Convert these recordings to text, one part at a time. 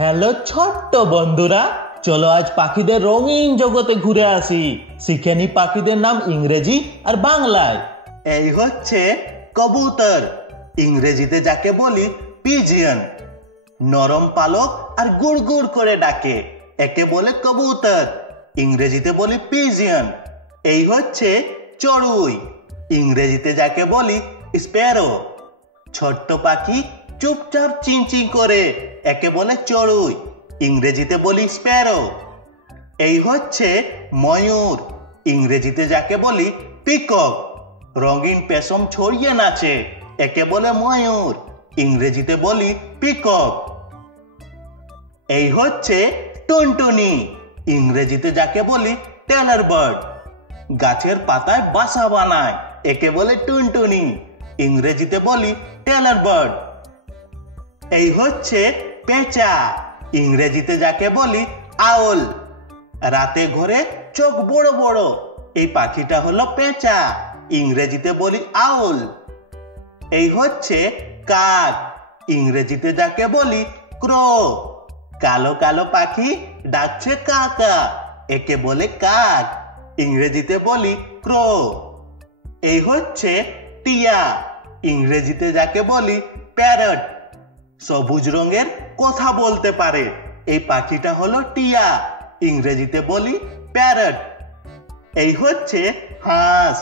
Hello ছোট্ট বন্ধুরা, চলো আজ পাখিদের রঙিন জগতে ঘুরে আসি। শিখে নি পাখিদের নাম ইংরেজি আর বাংলায়। এই হচ্ছে কবুতর, ইংরেজিতে যাকে বলি পিজিয়ন। নরম পালক আর গুড় গুড় করে ডাকে, একে বলে কবুতর, ইংরেজিতে বলি পিজিয়ন। এই হচ্ছে চড়ুই, ইংরেজিতে যাকে বলি স্প্যারো। ছোট্ট পাখি চুপচাপ চিনচিন করে, একে বলে চড়ুই, ইংরেজিতে বলি স্প্যারো। এই হচ্ছে ময়ূর, ইংরেজিতে যাকে বলি পিকক। রঙিন পেশম ছড়িয়ে নাচে, একে বলে ময়ূর, ইংরেজিতে বলি পিকক। এই হচ্ছে টুনটুনি, ইংরেজিতে যাকে বলি টেলার বার্ড। গাছের পাতায় বাসা বানায়, একে বলে টুনটুনি, ইংরেজিতে বলি টেলার বার্ড। এই হচ্ছে পেঁচা, ইংরেজিতে যাকে বলি আউল। রাতে ঘরে চোখ বড় বড়, এই পাখিটা হলো পেঁচা, ইংরেজিতে বলি আউল। এই হচ্ছে কাক, ইংরেজিতে যাকে বলি ক্রো। কালো কালো পাখি ডাকছে কাকা, একে বলে কাক, ইংরেজিতে বলি ক্রো। এই হচ্ছে টিয়া, ইংরেজিতে যাকে বলি প্যারট। সবুজ রঙের কথা বলতে পারে, এই পাখিটা হলো টিয়া, ইংরেজিতে বলি প্যারট। এই হচ্ছে হাঁস,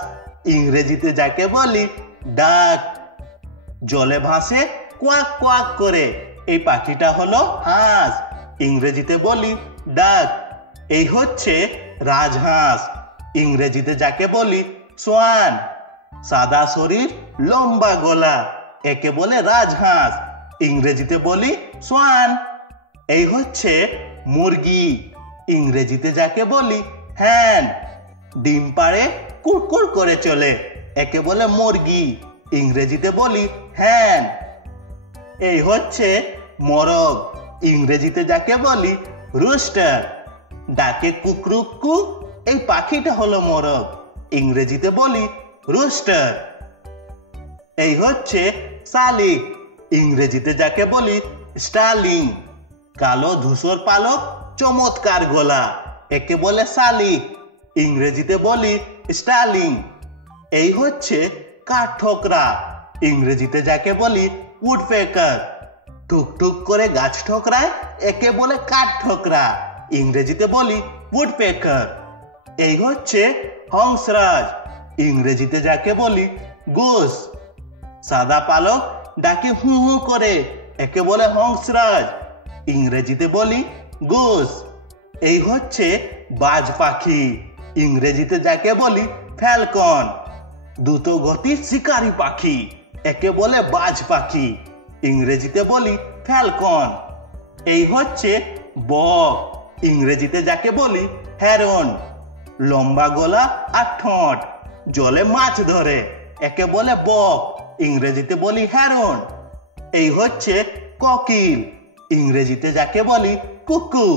ইংরেজিতে যাকে বলি ডাক। জলে ভাসে কোয়াক কোয়াক করে, এই পাখিটা হলো হাঁস, ইংরেজিতে বলি ডাক। এই হচ্ছে রাজহাঁস, ইংরেজিতে যাকে বলি সোয়ান। সাদা শরীর লম্বা গলা, একে বলে রাজহাঁস, ইংরেজিতে বলি সোয়ান। এই হচ্ছে মুরগি, ইংরেজিতে যাকে বলি হ্যান। ডিম পাড়ে কুড়কুড় করে চলে, একে বলে মুরগি, ইংরেজিতে বলি হ্যান। এই হচ্ছে মোরগ, ইংরেজিতে যাকে বলি রুস্টার। ডাকে কুকরুকু, এই পাখিটা হলো মোরগ, ইংরেজিতে বলি রুস্টার। এই হচ্ছে শালিক, ইংরেজিতে যাকে বলি স্টার্লিং। কালো ধূসর পালক, চমৎকার গলা, একে বলে শালিক, ইংরেজিতে বলি স্টার্লিং। এই হচ্ছে কাঠঠোকরা, ইংরেজিতে যাকে বলি উডপেকার। টুকটুক করে গাছ ঠোকরায়, একে বলে কাঠঠোকরা, ইংরেজিতে বলি উডপেকার। এই হচ্ছে হংসরাজ, ইংরেজিতে যাকে বলি গোস। সাদা পালক ডাকে হু হু করে, একে বলে হংসরাজ, ইংরেজিতে বলি গোস। এই হচ্ছে বাজ পাখি, ইংরেজিতে যাকে বলি ফ্যালকন। দ্রুত গতির শিকারী পাখি, একে বলে বাজ পাখি, ইংরেজিতে বলি ফ্যালকন। এই হচ্ছে বক, ইংরেজিতে যাকে বলি হেরন। লম্বা গলা আর ঠোঁট, জলে মাছ ধরে, একে বলে বক, ইংরেজিতে বলি হেরন। এই হচ্ছে কোকিল, ইংরেজিতে যাকে বলি কুকু।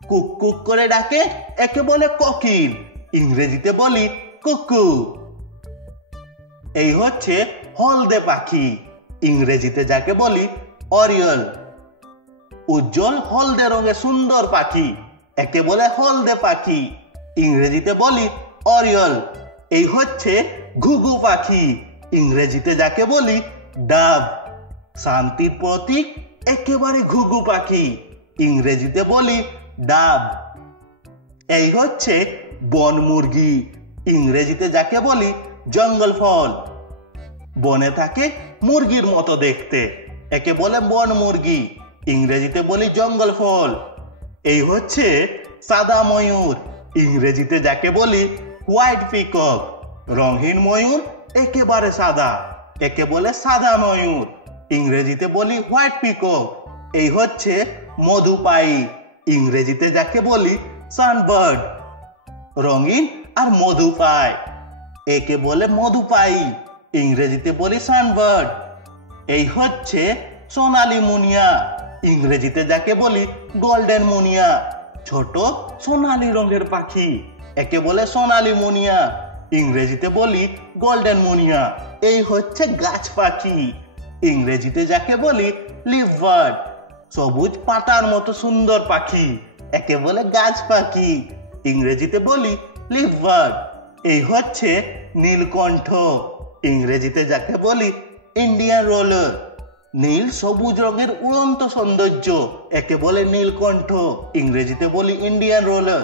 কুক কুক করে ডাকে, একে বলে কোকিল, ইংরেজিতে বলি কুকু। এই হচ্ছে হলদে পাখি, ইংরেজিতে যাকে বলি অরিয়ল। উজ্জ্বল হলদে রঙের সুন্দর পাখি, একে বলে হলদে পাখি, ইংরেজিতে বলি অরিয়ল। এই হচ্ছে ঘুঘু পাখি, ইংরেজিতে যাকে বলি ডাব। শান্তির প্রতীক, একেবারে ঘুঘু পাখি, ইংরেজিতে বলি ডাব। এই হচ্ছে বন মুরগি, ইংরেজিতে যাকে বলি জঙ্গল ফল। বনে থাকে মুরগির মতো দেখতে, একে বলে বন মুরগি, ইংরেজিতে বলি জঙ্গল ফল। এই হচ্ছে সাদা ময়ূর, ইংরেজিতে যাকে বলি হোয়াইট পিকক। রঙহীন ময়ূর একেবারে সাদা, একে বলে সাদা ময়ূর, ইংরেজিতে বলি হোয়াইট পিকক। এই হচ্ছে মধুপায়ী, ইংরেজিতে যাকে বলি সানবার্ড। রঙিন আর মধু পায়, একে বলে মধুপায়ী, ইংরেজিতে বলি সানবার্ড। এই হচ্ছে সোনালী মুনিয়া, ইংরেজিতে যাকে বলি গোল্ডেন মুনিয়া। ছোট সোনালী রঙের পাখি, একে বলে সোনালী মুনিয়া, ইংরেজিতে বলি গোল্ডেন মুনিয়া। এই হচ্ছে গাছ পাখি, ইংরেজিতে যাকে বলি লিভ বার্ড। সবুজ পাতার মতো সুন্দর পাখি, একে বলে গাছ পাখি, ইংরেজিতে বলি লিফ বার্ড। এই হচ্ছে নীলকণ্ঠ, ইংরেজিতে যাকে বলি ইন্ডিয়ান রোলার। নীল সবুজ রঙের উড়ন্ত সৌন্দর্য, একে বলে নীলকণ্ঠ, ইংরেজিতে বলি ইন্ডিয়ান রোলার।